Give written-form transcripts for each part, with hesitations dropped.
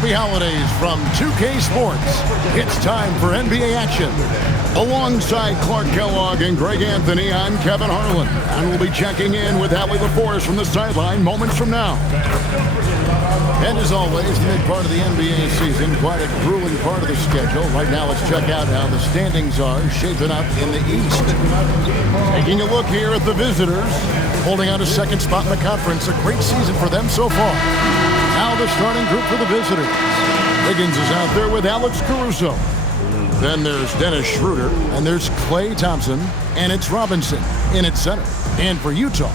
Happy holidays from 2K Sports. It's time for NBA action. Alongside Clark Kellogg and Greg Anthony, I'm Kevin Harlan. And we'll be checking in with Allie LaForest from the sideline moments from now. And as always, the big part of the NBA season, quite a grueling part of the schedule. Right now, let's check out how the standings are shaping up in the East. Taking a look here at the visitors, holding on to second spot in the conference. A great season for them so far. Now the starting group for the visitors. Wiggins is out there with Alex Caruso. Then there's Dennis Schroeder, and there's Klay Thompson, and it's Robinson in at center. And for Utah,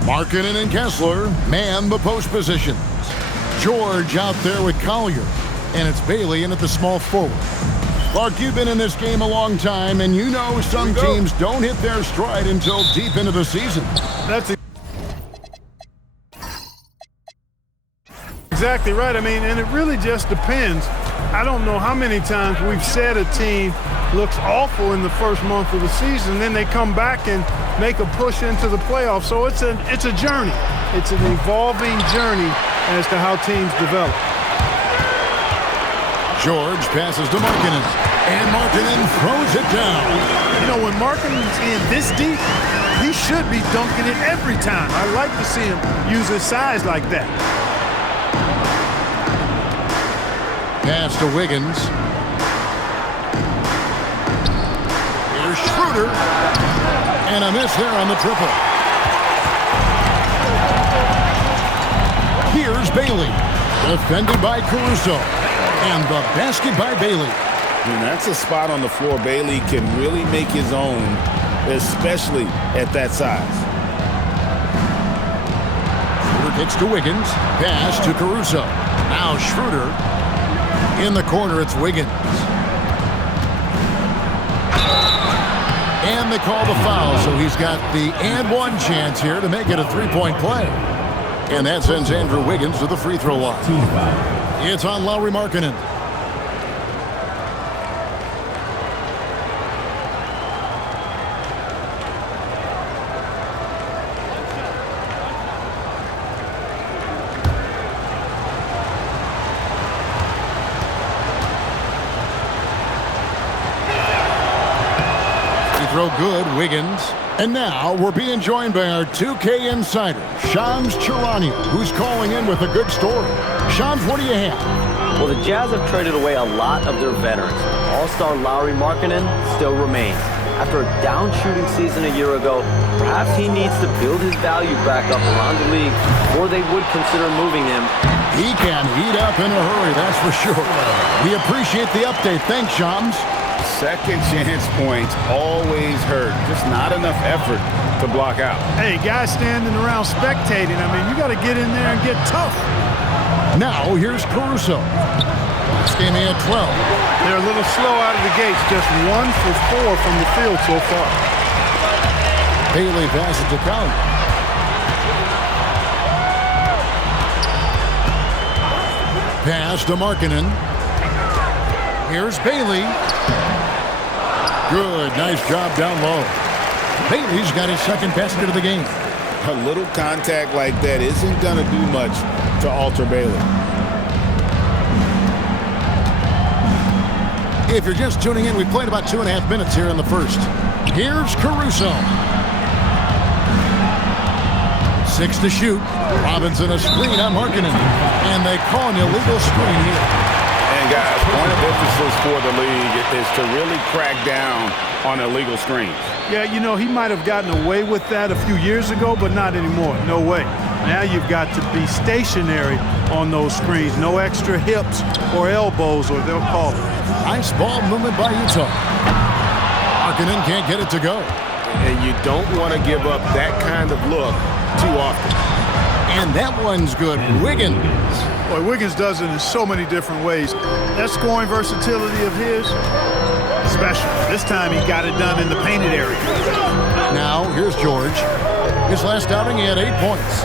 Markkanen and Kessler man the post positions. George out there with Collier, and it's Bailey in at the small forward. Clark, you've been in this game a long time, and you know some teams don't hit their stride until deep into the season. That's exactly right. I mean, and it really just depends. I don't know how many times we've said a team looks awful in the first month of the season, then they come back and make a push into the playoffs. So it's a journey. It's an evolving journey as to how teams develop. George passes to Markkanen, and Markkanen throws it down. You know, when Markkanen's in this deep, he should be dunking it every time. I like to see him use his size like that. Pass to Wiggins. Here's Schroeder. And a miss there on the triple. Here's Bailey. Defended by Caruso. And the basket by Bailey. And that's a spot on the floor Bailey can really make his own, especially at that size. Schroeder kicks to Wiggins. Pass to Caruso. Now Schroeder. In the corner, it's Wiggins. And they call the foul, so he's got the and one chance here to make it a three-point play. And that sends Andrew Wiggins to the free throw line. It's on Lauri Markkanen. Throw good, Wiggins. And now we're being joined by our 2K insider, Shams Charania, who's calling in with a good story. Shams, what do you have? Well, the Jazz have traded away a lot of their veterans. All-star Lauri Markkanen still remains. After a down shooting season a year ago, perhaps he needs to build his value back up around the league before they would consider moving him. He can heat up in a hurry, that's for sure. We appreciate the update. Thanks, Shams. Second chance points always hurt. Just not enough effort to block out. Hey, guys standing around spectating, I mean, you got to get in there and get tough. Now, here's Caruso. This game he had 12. They're a little slow out of the gates, just 1 for 4 from the field so far. Bailey passes to Collier. Pass to Markkanen. Here's Bailey. Good, nice job down low. Bailey's got his second basket of the game. A little contact like that isn't going to do much to alter Bailey. If you're just tuning in, we played about 2.5 minutes here in the first. Here's Caruso. 6 to shoot. Robinson a screen on Markkanen. And they call an illegal screen here. And guys, point of emphasis for the league is to really crack down on illegal screens. Yeah, you know, he might have gotten away with that a few years ago, but not anymore. No way. Now you've got to be stationary on those screens. No extra hips or elbows, or they'll call it. Nice ball movement by Utah. Markkanen can't get it to go. And you don't want to give up that kind of look too often. And that one's good. Wiggins. Boy, Wiggins does it in so many different ways. That scoring versatility of his, special. This time he got it done in the painted area. Now, here's George. His last outing, he had 8 points.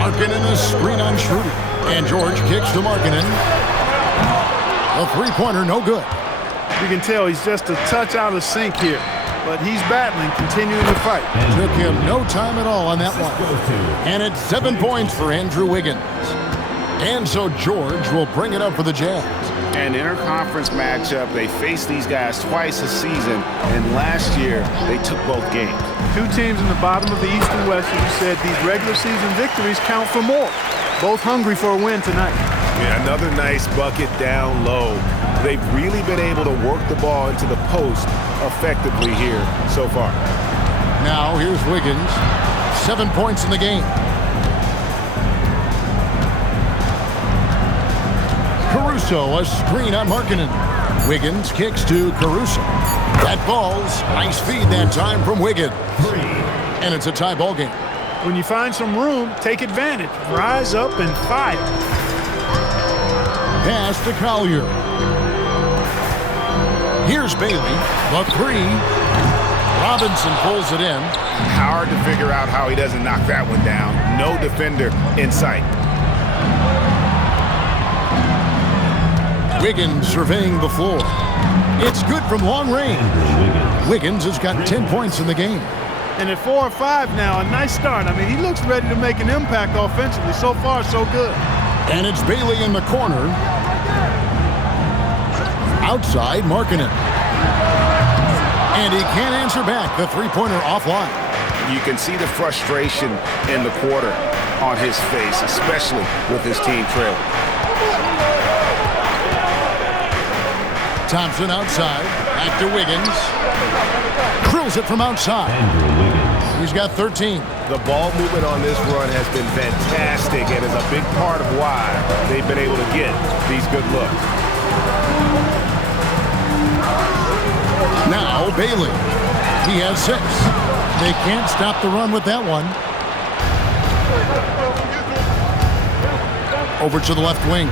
Markkanen a screen on Schroeder. And George kicks to Markkanen. A three-pointer, no good. You can tell he's just a touch out of sync here. But he's battling, continuing to fight. Took him no time at all on that one. And it's 7 points for Andrew Wiggins. And so George will bring it up for the Jazz. An interconference matchup. They faced these guys twice a season, and last year they took both games. Two teams in the bottom of the East and West, as you said, these regular season victories count for more. Both hungry for a win tonight. Yeah, another nice bucket down low. They've really been able to work the ball into the post effectively here so far. Now here's Wiggins. 7 points in the game. Caruso, a screen on Markkanen. Wiggins kicks to Caruso. That ball's nice feed that time from Wiggins. And it's a tie ball game. When you find some room, take advantage. Rise up and fire. Pass to Collier. Here's Bailey. The three. Robinson pulls it in. Hard to figure out how he doesn't knock that one down. No defender in sight. Wiggins surveying the floor. It's good from long range. Wiggins has got 10 points in the game. And at 4 or 5 now, a nice start. I mean, he looks ready to make an impact offensively. So far, so good. And it's Bailey in the corner. Outside, Markkanen. And he can't answer back. The three-pointer offline. You can see the frustration in the quarter on his face, especially with his team trailing. Thompson outside. Back to Wiggins. Drills it from outside. He's got 13. The ball movement on this run has been fantastic and is a big part of why they've been able to get these good looks. Now Bailey. He has 6. They can't stop the run with that one. Over to the left wing.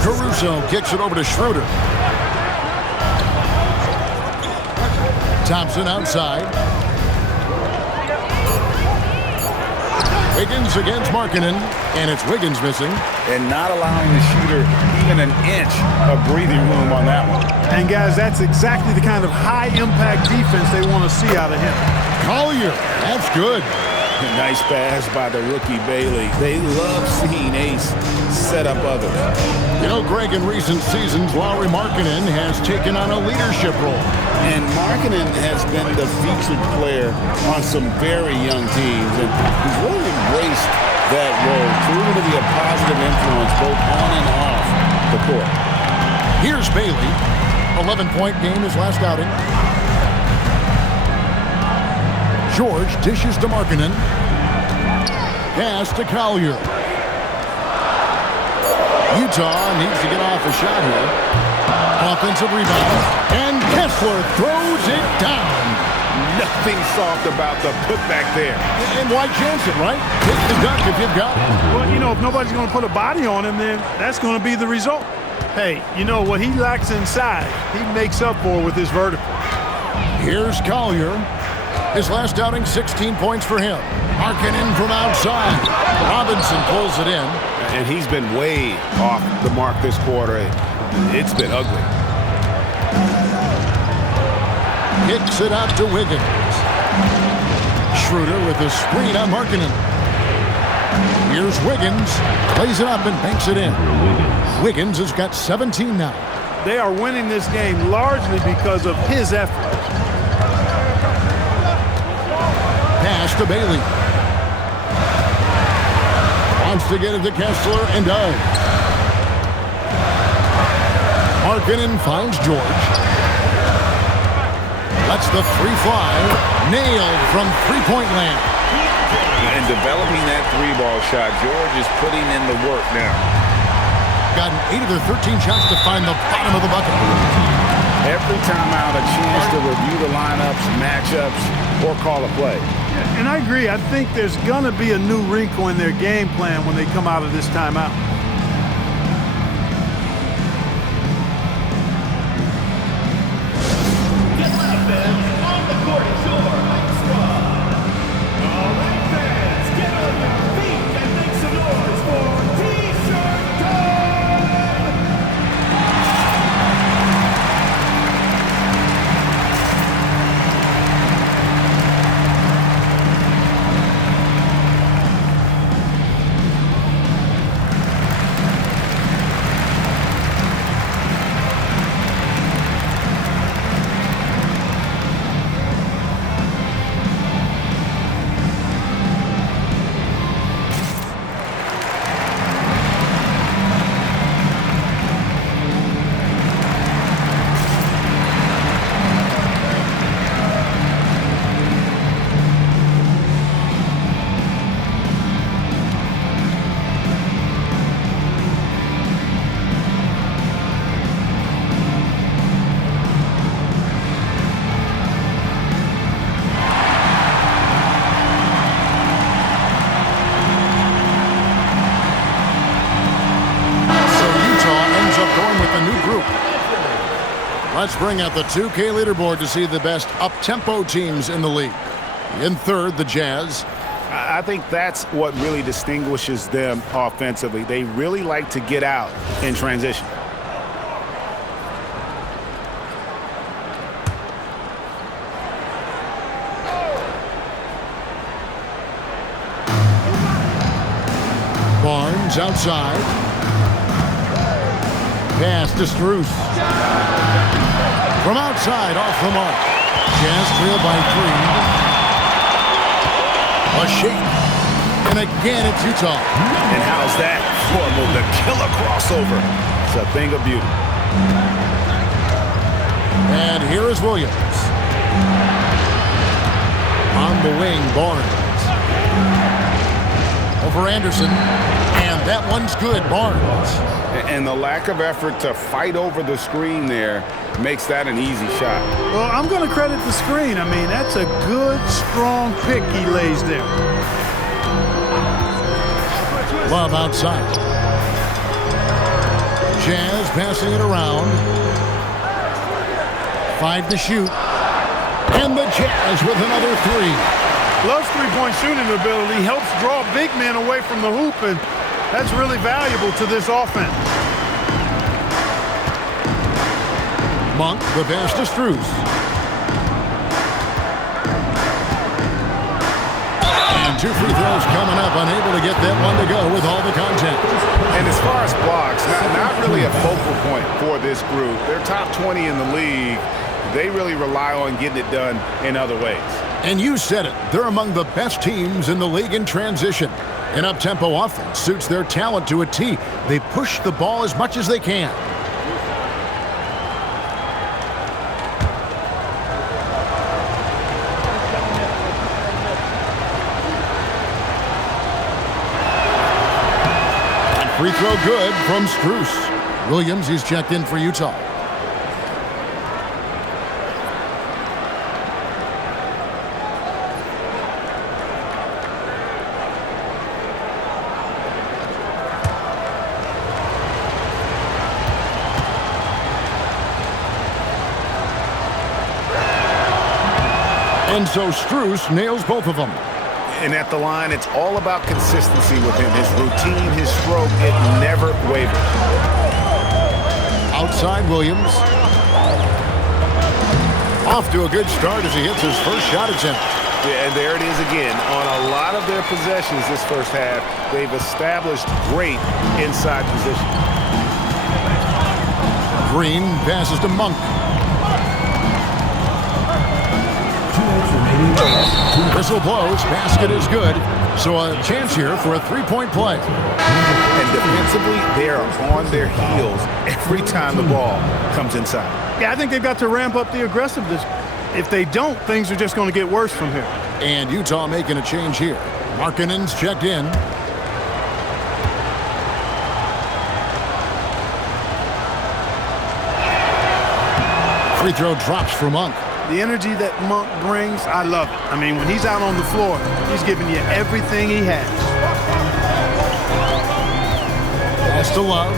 Caruso kicks it over to Schroeder. Thompson outside. Wiggins against Markkanen, and it's Wiggins missing. And not allowing the shooter even an inch of breathing room on that one. And guys, that's exactly the kind of high-impact defense they want to see out of him. Collier, that's good. Nice pass by the rookie Bailey. They love seeing Ace set up others. You know, Greg, in recent seasons, Lauri Markkanen has taken on a leadership role. And Markkanen has been the featured player on some very young teams. And he's really embraced that role, proven to be a positive influence both on and off the court. Here's Bailey. 11-point game his last outing. George dishes to Markkanen. Pass to Collier. Utah needs to get off a shot here. Offensive rebound. And Kessler throws it down. Nothing soft about the putback there. And why chance it, right? Take the dunk if you've got it. Well, you know, if nobody's going to put a body on him, then that's going to be the result. Hey, you know, what he lacks inside, he makes up for with his vertical. Here's Collier. His last outing, 16 points for him. Markkanen from outside. Robinson pulls it in. And he's been way off the mark this quarter. It's been ugly. Kicks it out to Wiggins. Schroeder with a screen on Markkanen. Here's Wiggins. Plays it up and banks it in. Wiggins has got 17 now. They are winning this game largely because of his effort. Pass to Bailey. Wants to get it to Kessler and does. Markkanen finds George. Lets the three fly. Nailed from three-point land. And developing that three-ball shot, George is putting in the work now. Gotten 8 of their 13 shots to find the bottom of the bucket. Every time out, a chance to review the lineups, matchups, or call a play. And I agree. I think there's going to be a new wrinkle in their game plan when they come out of this timeout. Let's bring out the 2K leaderboard to see the best up-tempo teams in the league. In third, the Jazz. I think that's what really distinguishes them offensively. They really like to get out in transition. Barnes outside. Pass to Strus. From outside, off the mark. Jazz trail by 3. A shake. And again, it's Utah. And how's that for the killer crossover? It's a thing of beauty. And here is Williams. On the wing, Barnes. Over Anderson. And that one's good, Barnes. And the lack of effort to fight over the screen there makes that an easy shot. Well, I'm going to credit the screen. I mean, that's a good, strong pick he lays there. Love outside. Jazz passing it around. 5 to shoot. And the Jazz with another 3. Love's three-point shooting ability helps draw big men away from the hoop, and that's really valuable to this offense. Monk, the pass to Strus. And 2 free throws coming up, unable to get that one to go with all the contact. And as far as blocks, not really a focal point for this group. They're top 20 in the league. They really rely on getting it done in other ways. And you said it, they're among the best teams in the league in transition. An up-tempo offense suits their talent to a T. They push the ball as much as they can. And free throw good from Strus. Williams, he's checked in for Utah. And so Strus nails both of them. And at the line, it's all about consistency with him. His routine, his stroke, it never wavers. Outside Williams. Off to a good start as he hits his first shot attempt. Yeah, and there it is again. On a lot of their possessions this first half, they've established great inside position. Green passes to Monk. Whistle blows, basket is good. So a chance here for a three-point play. And defensively, they are on their heels every time the ball comes inside. Yeah, I think they've got to ramp up the aggressiveness. If they don't, things are just going to get worse from here. And Utah making a change here. Markkanen's checked in. Free throw drops for Monk. The energy that Monk brings, I love it. I mean, when he's out on the floor, he's giving you everything he has. Pass to Love.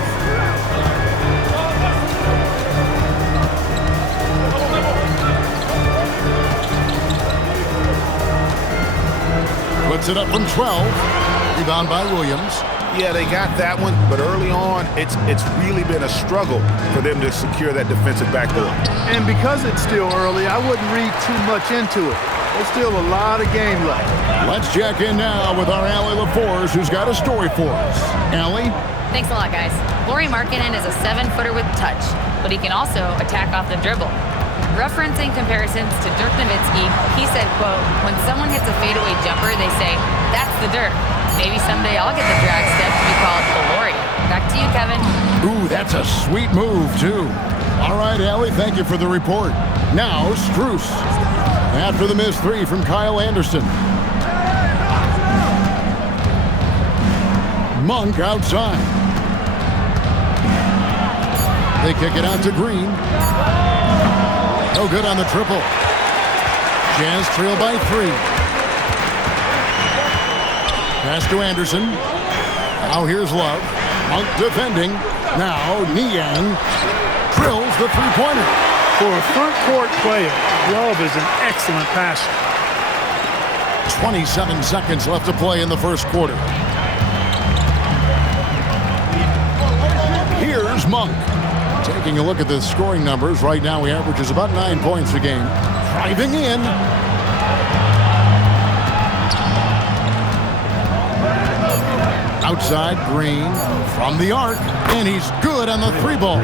Puts it up from 12. Rebound by Williams. Yeah, they got that one, but early on, it's really been a struggle for them to secure that defensive backdoor. And because it's still early, I wouldn't read too much into it. There's still a lot of game left. Let's check in now with our Allie LaForce, who's got a story for us. Allie? Thanks a lot, guys. Lauri Markkanen is a 7-footer with touch, but he can also attack off the dribble. Referencing comparisons to Dirk Nowitzki, he said, quote, when someone hits a fadeaway jumper, they say, that's the Dirk. Maybe someday I'll get the drag step to be called the Lauri. Back to you, Kevin. Ooh, that's a sweet move, too. All right, Allie, thank you for the report. Now, Strus. After the missed three from Kyle Anderson. Monk outside. They kick it out to Green. No good on the triple. Jazz trail by 3. Pass to Anderson. Now here's Love. Monk defending. Now Niang drills the three-pointer. For a front court player, Love is an excellent passer. 27 seconds left to play in the first quarter. Here's Monk. Taking a look at the scoring numbers, right now he averages about 9 points a game. Driving in. Outside, Green from the arc, and he's good on the 3-ball.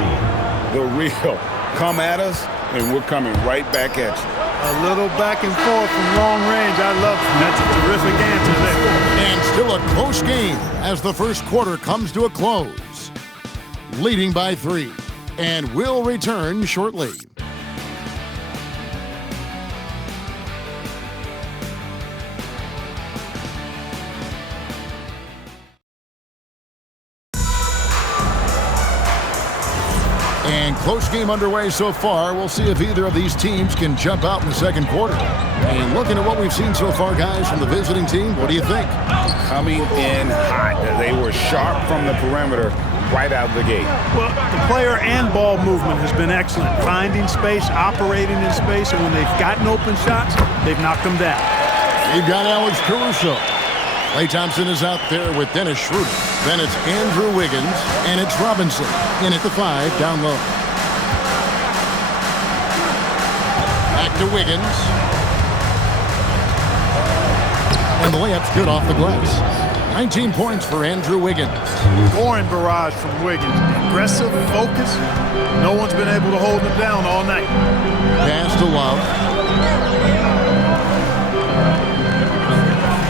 The real come at us, and we're coming right back at you. A little back and forth from long range. I love it. That's a terrific answer there. And still a close game as the first quarter comes to a close. Leading by 3. And we'll return shortly. And close game underway so far. We'll see if either of these teams can jump out in the second quarter. And looking at what we've seen so far, guys, from the visiting team, what do you think? Coming in hot. They were sharp from the perimeter right out of the gate. Well, the player and ball movement has been excellent. Finding space, operating in space, and when they've gotten open shots, they've knocked them down. You've got Alex Caruso. Klay Thompson is out there with Dennis Schroeder. Then it's Andrew Wiggins, and it's Robinson in at the 5 down low. Back to Wiggins. And the layup's good off the glass. 19 points for Andrew Wiggins. Scoring barrage from Wiggins. Aggressive, focus. No one's been able to hold him down all night. Pass to Love.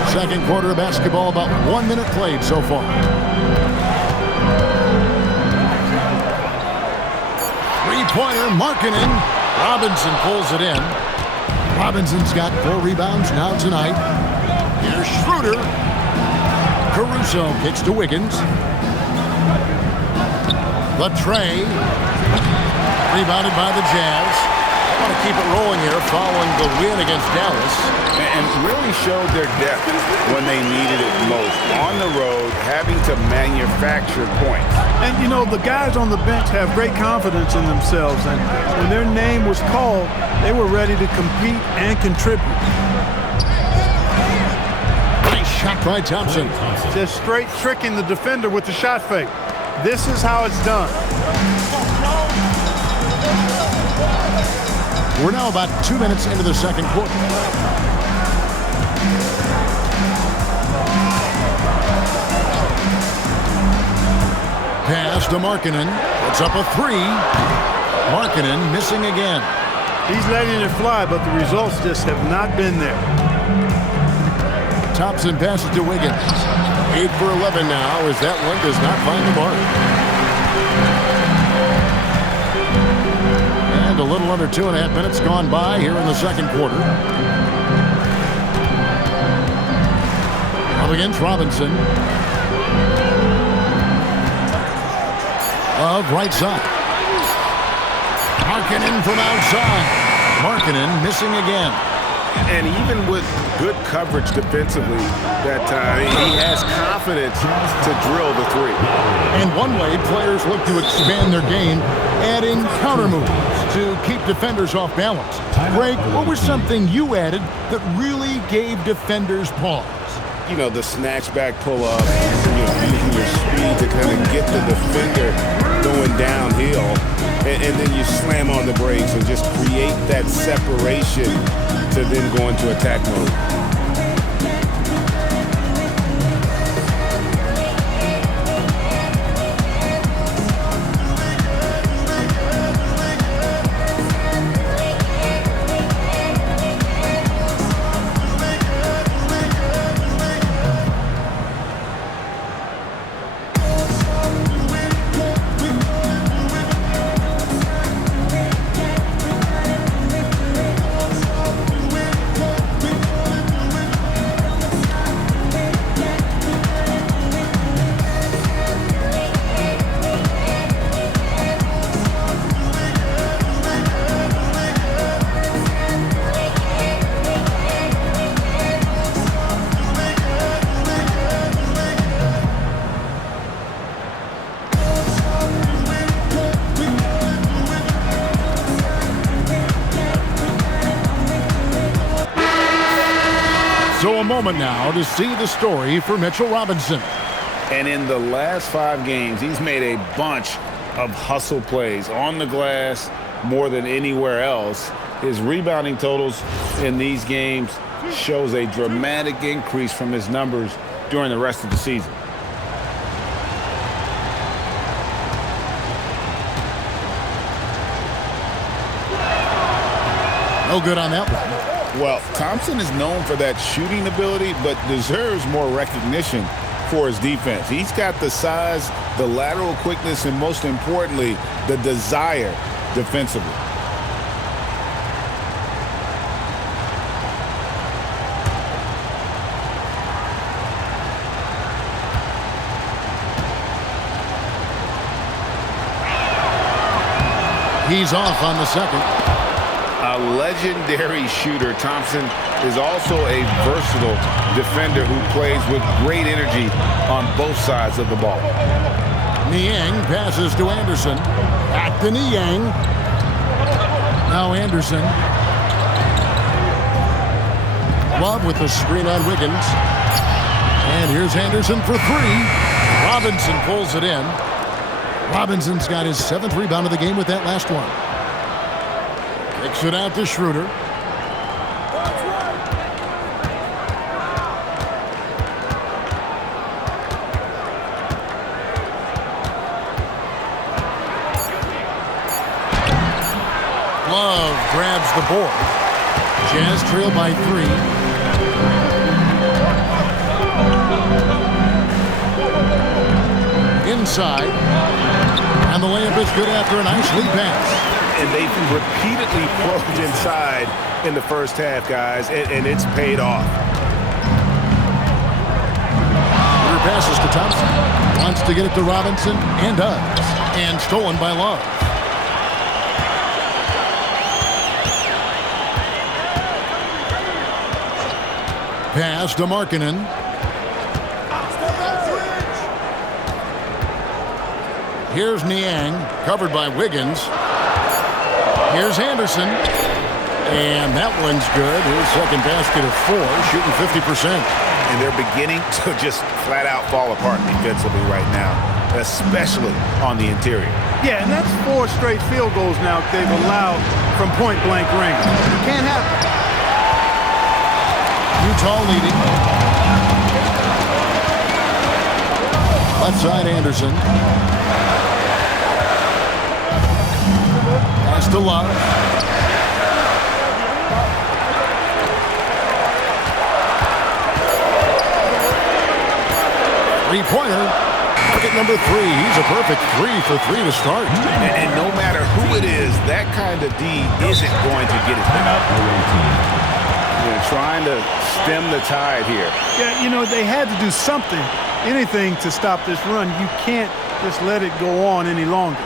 Second quarter of basketball, about 1 minute played so far. Three-pointer, Markkanen. Robinson pulls it in. Robinson's got 4 rebounds now tonight. Here's Schroeder. Caruso kicks to Wiggins. The tray. Rebounded by the Jazz. They want to keep it rolling here following the win against Dallas. And really showed their depth when they needed it most. On the road, having to manufacture points. And, you know, the guys on the bench have great confidence in themselves. And when their name was called, they were ready to compete and contribute. Nice shot by Thompson. Just straight tricking the defender with the shot fake. This is how it's done. We're now about 2 minutes into the second quarter. Pass to Markkanen. Puts up a 3. Markkanen missing again. He's letting it fly, but the results just have not been there. Thompson passes to Wiggins. 8 for 11 now as that one does not find the mark. And a little under 2.5 minutes gone by here in the second quarter. Up against Robinson. Love right side. Markkanen from outside. Markkanen missing again. And even with good coverage defensively that time, he has confidence to drill the 3. And one way players look to expand their game, adding counter moves to keep defenders off balance. Greg, what was something you added that really gave defenders pause? You know, the snatch back pull-up, using your speed to kind of get the defender going downhill, and then you slam on the brakes and just create that separation to then go into attack mode. moment now to see the story for Mitchell Robinson. And in the last 5 games, he's made a bunch of hustle plays on the glass more than anywhere else. His rebounding totals in these games shows a dramatic increase from his numbers during the rest of the season. No good on that one. Well, Thompson is known for that shooting ability, but deserves more recognition for his defense. He's got the size, the lateral quickness, and most importantly, the desire defensively. He's off on the second. A legendary shooter, Thompson is also a versatile defender who plays with great energy on both sides of the ball. Niang passes to Anderson. Back to Niang. Now Anderson. Love with the screen on Wiggins. And here's Anderson for 3. Robinson pulls it in. Robinson's got his 7th rebound of the game with that last one. Kicks it out to Schroeder. Love grabs the board. Jazz trail by 3. Inside. And the layup is good after a nice lead pass. And they've repeatedly probed inside in the first half, guys, and it's paid off. Schroeder passes to Thompson. Wants to get it to Robinson, and does. And stolen by Love. Pass to Markkanen. Here's Niang, covered by Wiggins. Here's Anderson. And that one's good. His second basket of 4, shooting 50%. And they're beginning to just flat out fall apart defensively right now, especially on the interior. Yeah, and that's 4 straight field goals now they've allowed from point-blank range. You can't have it. Utah leading. Left side, Anderson. Pass to Love. Three-pointer. Bucket number 3. He's a perfect 3 for 3 to start. And no matter who it is, that kind of D isn't going to get it done. They're trying to stem the tide here. Yeah, you know, they had to do something, anything to stop this run. You can't just let it go on any longer.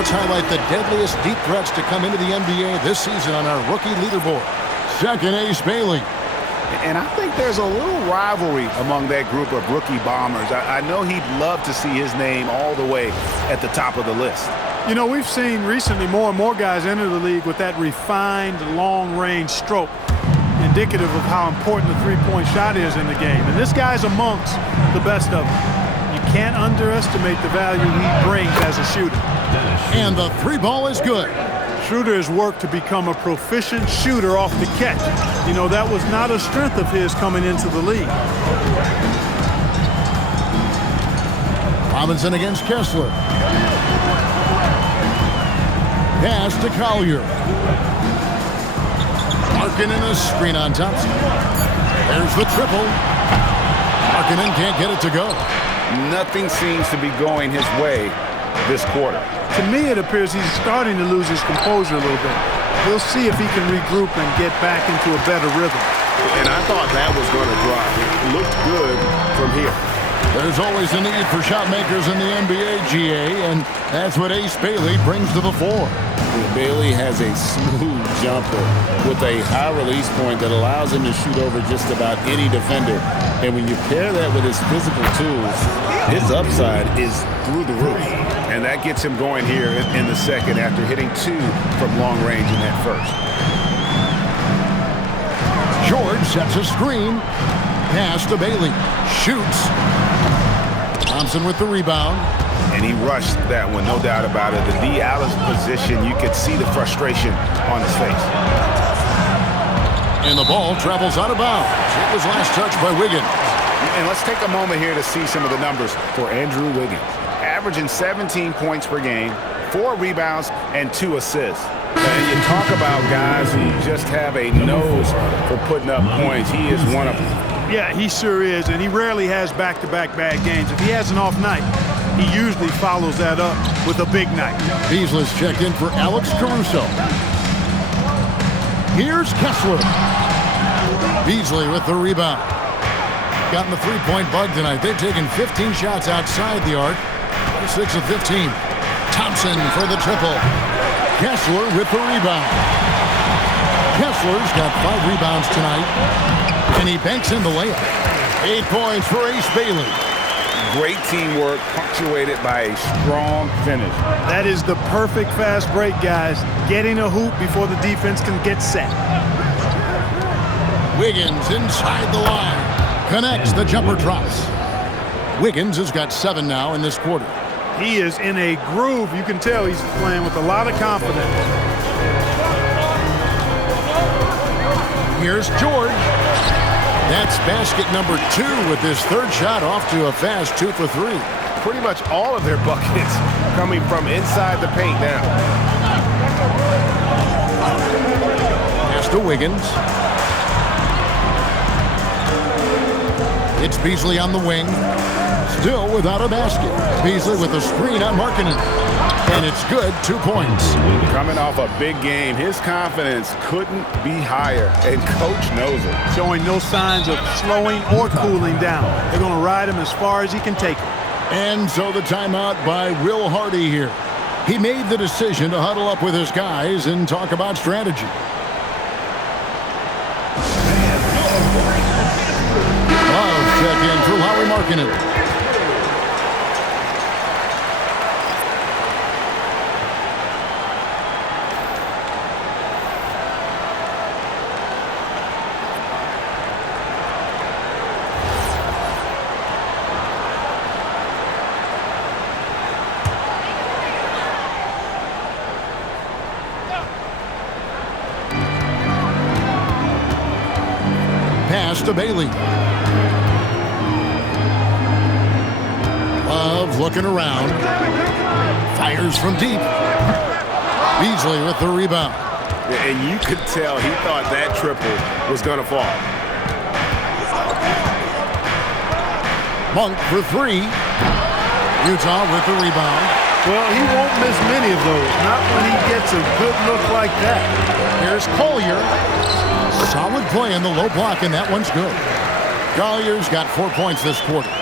Let's highlight the deadliest deep threats to come into the NBA this season on our rookie leaderboard. Second, Ace Bailey. And I think there's a little rivalry among that group of rookie bombers. I know he'd love to see his name all the way at the top of the list. You know, we've seen recently more and more guys enter the league with that refined long-range stroke. And indicative of how important the three-point shot is in the game. And this guy's amongst the best of them. You can't underestimate the value he brings as a shooter. And the three ball is good. Schroeder has worked to become a proficient shooter off the catch. You know, that was not a strength of his coming into the league. Robinson against Kessler. Pass to Collier. Markkanen a screen on Thompson. There's the triple. Markkanen can't get it to go. Nothing seems to be going his way this quarter. To me, it appears he's starting to lose his composure a little bit. We'll see if he can regroup and get back into a better rhythm. And I thought that was going to drop. It looked good from here. There's always a need for shot makers in the NBA, GA, and that's what Ace Bailey brings to the fore. Bailey has a smooth jumper with a high release point that allows him to shoot over just about any defender. And when you pair that with his physical tools, his upside is through the roof. And that gets him going here in the second after hitting 2 from long range in that first. George sets a screen. Pass to Bailey. Shoots. Thompson with the rebound. And he rushed that one, no doubt about it. The D out of position, you could see the frustration on his face. And the ball travels out of bounds. It was last touched by Wiggins. And let's take a moment here to see some of the numbers for Andrew Wiggins. Averaging 17 points per game, 4 rebounds, and 2 assists. And you talk about guys who just have a nose for putting up points. He is one of them. Yeah, he sure is, and he rarely has back-to-back bad games. If he has an off night, he usually follows that up with a big night. Beasley's checked in for Alex Caruso. Here's Kessler. Beasley with the rebound. Gotten the three-point bug tonight. They've taken 15 shots outside the arc. 6 of 15. Thompson for the triple. Kessler with the rebound. Kessler's got 5 rebounds tonight. And he banks in the layup. 8 points for Ace Bailey. Great teamwork, punctuated by a strong finish. That is the perfect fast break, guys. Getting a hoop before the defense can get set. Wiggins inside the line. Connects, the jumper drops. Wiggins has got 7 now in this quarter. He is in a groove. You can tell he's playing with a lot of confidence. Here's George. That's basket number 2 with his third shot off to a fast 2 for 3. Pretty much all of their buckets coming from inside the paint now. Pass to Wiggins. It's Beasley on the wing. Still without a basket. Beasley with a screen on Markkanen. And it's good, 2 points. Coming off a big game, his confidence couldn't be higher, and coach knows it. Showing no signs of slowing or cooling down. They're going to ride him as far as he can take him. And so the timeout by Will Hardy here. He made the decision to huddle up with his guys and talk about strategy. Love check in for Lauri Markkanen. Pass to Bailey. Love looking around. Fires from deep. Beasley with the rebound. And you could tell he thought that triple was going to fall. Monk for 3. Utah with the rebound. Well, he won't miss many of those. Not when he gets a good look like that. Here's Collier. Solid play in the low block, and that one's good. Collier's got 4 points this quarter.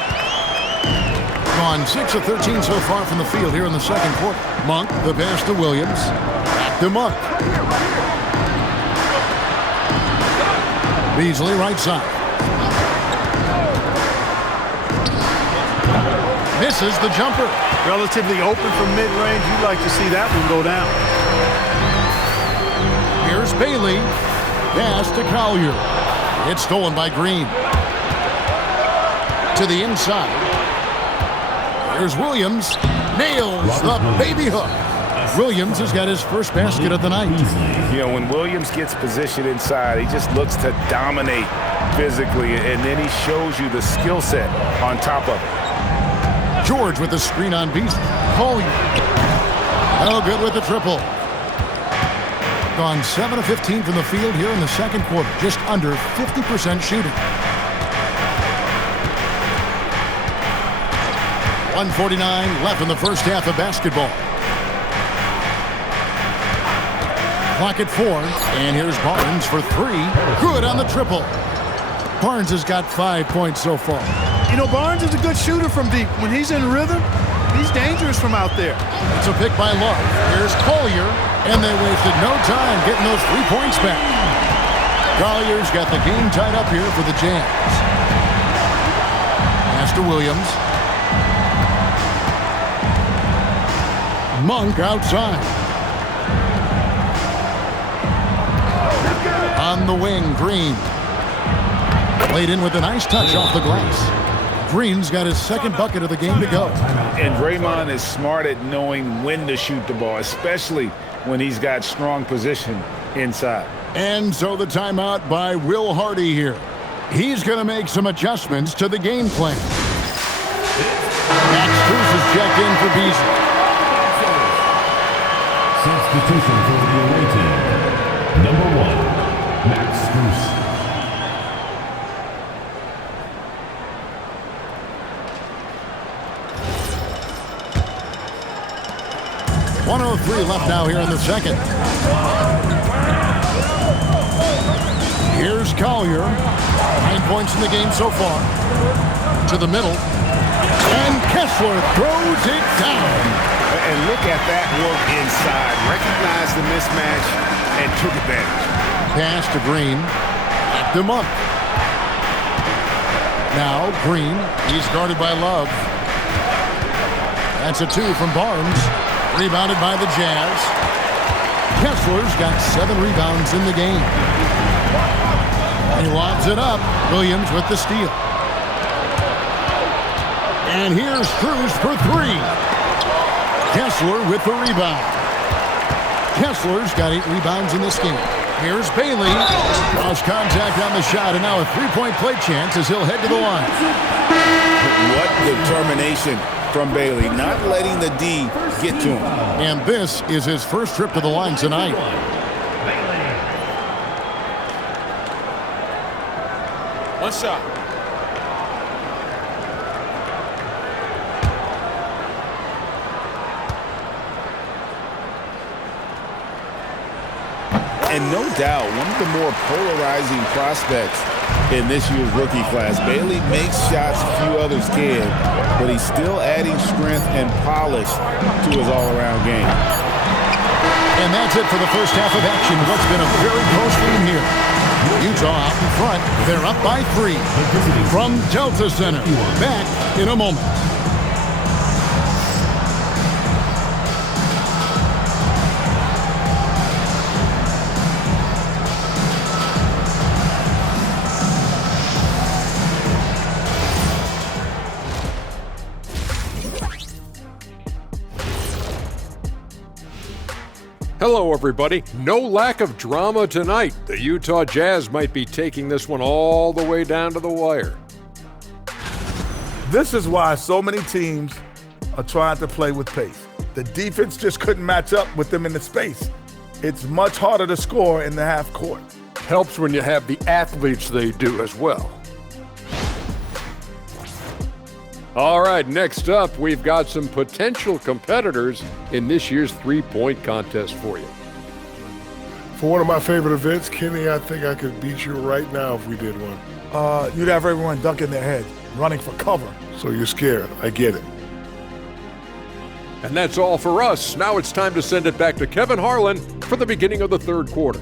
Gone 6 of 13 so far from the field here in the second quarter. Monk, the pass to Williams. Back to Monk. Beasley right side. Misses the jumper. Relatively open from mid-range. You'd like to see that one go down. Here's Bailey. Pass to Collier. It's stolen by Green. To the inside. Here's Williams. Nails the baby hook. Williams has got his first basket of the night. You know, when Williams gets positioned inside, he just looks to dominate physically, and then he shows you the skill set on top of it. George with the screen on Beast. Collier. No good with the triple. Gone 7 of 15 from the field here in the second quarter. Just under 50% shooting. 1:49 left in the first half of basketball. Clock at 4, and here's Barnes for 3. Good on the triple. Barnes has got 5 points so far. You know, Barnes is a good shooter from deep. When he's in rhythm, he's dangerous from out there. It's a pick by Love. Here's Collier, and they wasted no time getting those 3 points back. Collier's got the game tied up here for the Jazz. Pass to Williams. Monk outside. On the wing, Green. Laid in with a nice touch off the glass. Green's got his second bucket of the game to go. And Draymond is smart at knowing when to shoot the ball, especially when he's got strong position inside. And so the timeout by Will Hardy here. He's going to make some adjustments to the game plan. Max Strus is checked in for Beasley. Substitution for the away team. Number 1, Max Strus. .103 left now here in the second. Here's Collier. 9 points in the game so far. To the middle. And Kessler throws it down. And look at that work inside. Recognized the mismatch and took advantage. Pass to Green. Back to Monk. Now Green. He's guarded by Love. That's a 2 from Barnes. Rebounded by the Jazz. Kessler's got 7 rebounds in the game. He lobs it up. Williams with the steal. And here's Strus for 3. Kessler with the rebound. Kessler's got 8 rebounds in this game. Here's Bailey. Cross contact on the shot, and now a 3-point play chance as he'll head to the line. What determination from Bailey, not letting the D get to him. And this is his first trip to the line tonight. One shot. And no doubt, one of the more polarizing prospects in this year's rookie class. Bailey makes shots few others can, but he's still adding strength and polish to his all-around game. And that's it for the first half of action. What's been a very close game here. Utah out in front. They're up by 3 from Delta Center. Back in a moment. Hello, everybody. No lack of drama tonight. The Utah Jazz might be taking this one all the way down to the wire. This is why so many teams are trying to play with pace. The defense just couldn't match up with them in the space. It's much harder to score in the half court. Helps when you have the athletes they do as well. All right, next up, we've got some potential competitors in this year's three-point contest for you. For one of my favorite events, Kenny, I think I could beat you right now if we did one. You'd have everyone ducking their head, running for cover. So you're scared. I get it. And that's all for us. Now it's time to send it back to Kevin Harlan for the beginning of the third quarter.